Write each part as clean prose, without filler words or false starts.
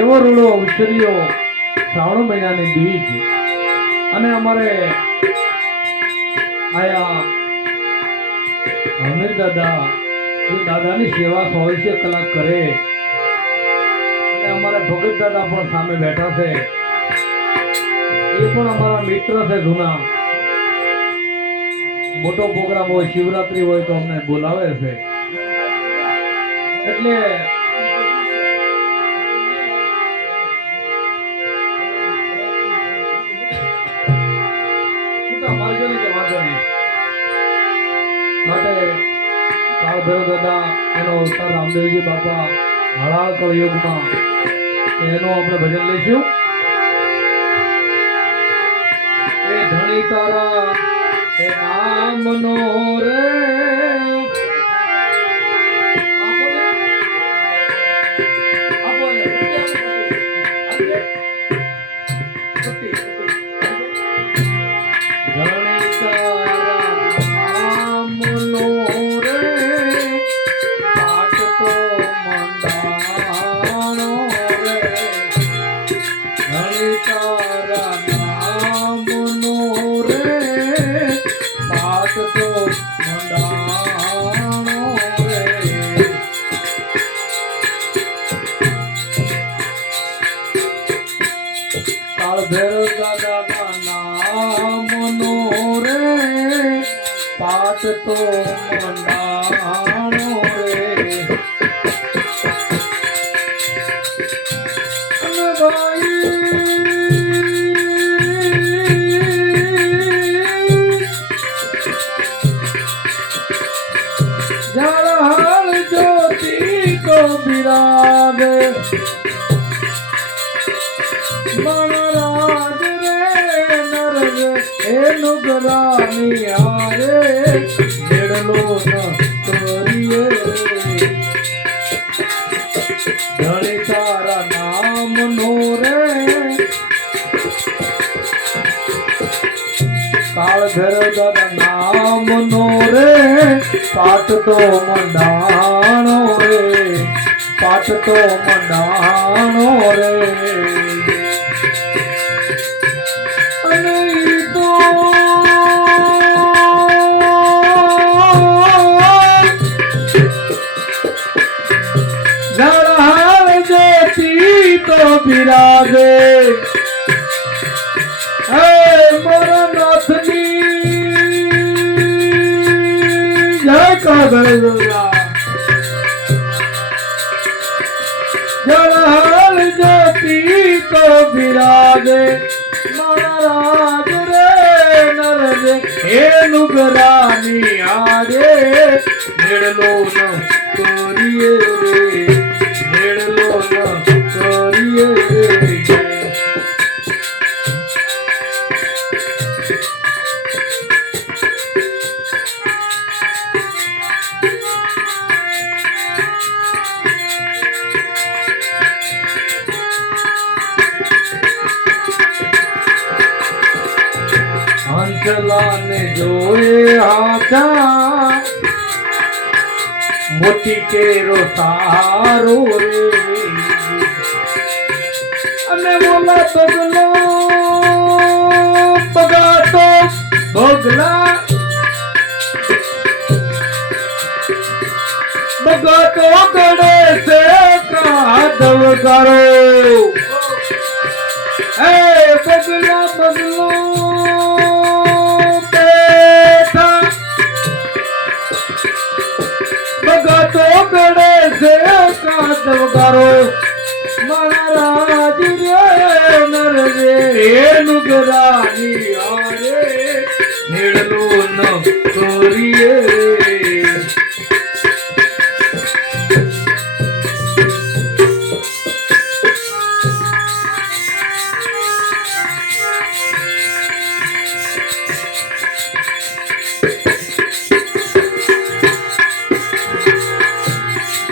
એવો રૂડો ઉછર્યો શ્રાવણ મહિનાની બીજ અને અમારે આયા અમીર દાદા જે દાદાની સેવા 100 કલાક કરે અને અમારા ભગત દાદા પણ સામે બેઠા છે. એ પણ અમારા મિત્ર છે જૂના. મોટો પ્રોગ્રામ હોય, શિવરાત્રી હોય તો અમને બોલાવે છે. એટલે માટે કાળ ભૈરવ દાદા એનો અવતાર રામદેવજી બાપા હાળા કળયુગમાં એનો આપણે ભજન લઈશું. એ ધણી તારા એ નામનો રે ભૈરવ દાદા નામનો રે પાઠ તો મંડાણો રે અને ભાઈ જળહળ જ્યોતિ કો બિરાગે મહારાજ રે નર રે એનું ગરાની આરે મેળલો ન કરીએ ધણી તારા નામનો રે કાળ ભૈરવ દાદા નામનો રે પાઠ તો મંડાણો રે પાઠ તો મંડાણો રે બિરાગે હે મારા નાથની જય કાગળિયા જળહળ જ્યોતિ તો બિરાગે મારા રાજ રે નર રે એનું ગરાની આરે મેળલો ન કરીએ રે મેળલો ન કરીએ હંસલાને જોએ આજા મોતી કેરો સારો રે અને બોલા બગલો બગાતો બગલા બગાતો ગડે છે કાદવ કરો હે બગલા બગલો બેઠા બગાતો ગડે છે કાદવ કરો મહારાજ રે નર રે એનું ગરાની આરે મેળલો ન કરીએ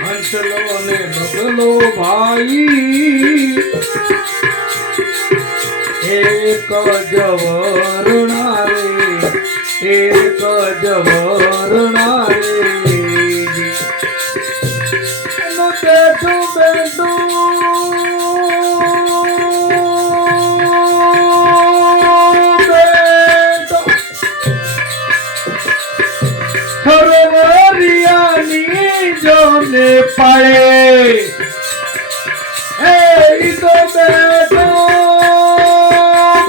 હંસલો અને બગલો ભાઈ એક જવરણા રે એક જવરણા રે બેઠું બેઠું પાળે એ ઈ તો બેઠો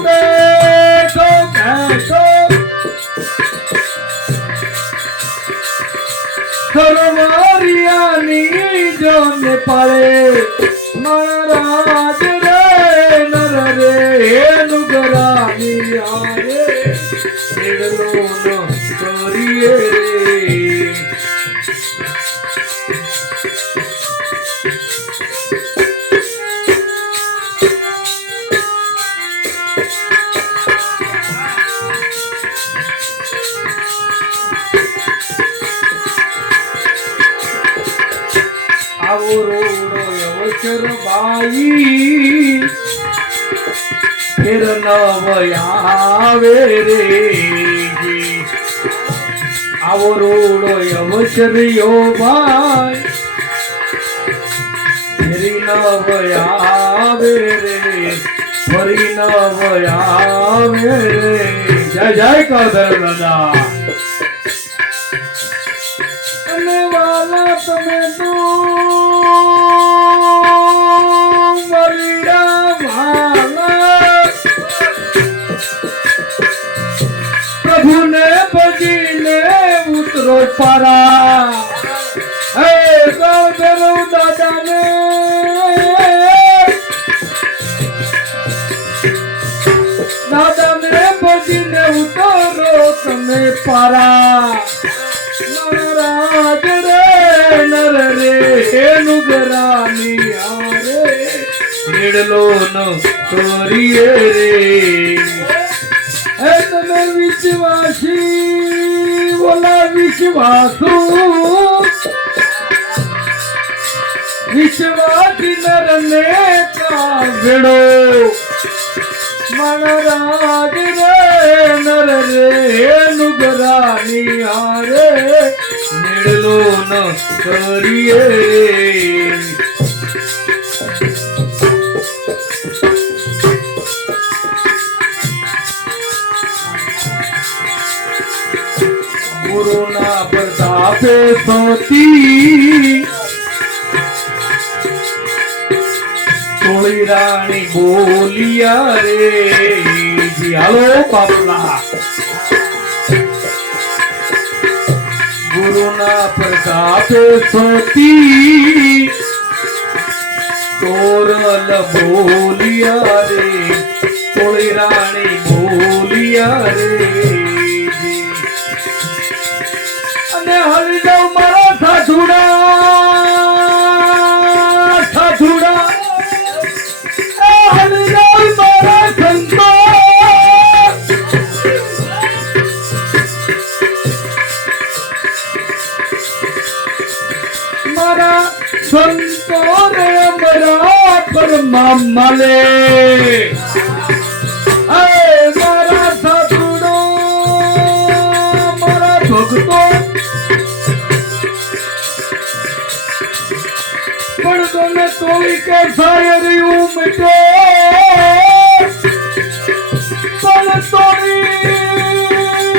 બેઠો બેઠો સરવારિયાની જોન પાળે મહારાજ રે નર રે નુગરાની આરે એડલો ન કરીએ રે આવો રોડો અવસર બાઈ ફેર નવયાવે રે આવો રોડો અવસર યો ભાઈ ફેરી નવયાવે રે ફરી નવયાવે રે જય જય કાદર દાદા અને વાલા તમે તો પ્રભુને ભજીને ઉતરો પારા હે ગૌધરો દાદાને ભજીને ઉતરો તમે પારા મહારાજ રે નર રે નુગરાની આરે નિડલો ન કરીએ રે હે તમે વિશ્વાસી બોલા વિશ્વાસુ વિશ્વાસી નરને કાગડો મહારાજ રે નર રે નુગરાની આરે નિડલો ન કરીએ ગુરુના પ્રતાપે સોતી તોળી રાણી બોલિયા રે જી હાલો બાપલા ગુરુના પ્રતાપે સોતી તોરલ બોલિયા રે તોળી રાણી બોલિયા રે અને હરી જાઉં મારા સાધુડા સાધુડા હરી જાઉં મારા સંતો મારા સંતો રે અમારા પરમા મળે મારા સાધુડો મારા ભક્તો પણ તને તોલી કે શાયરી ઉમટે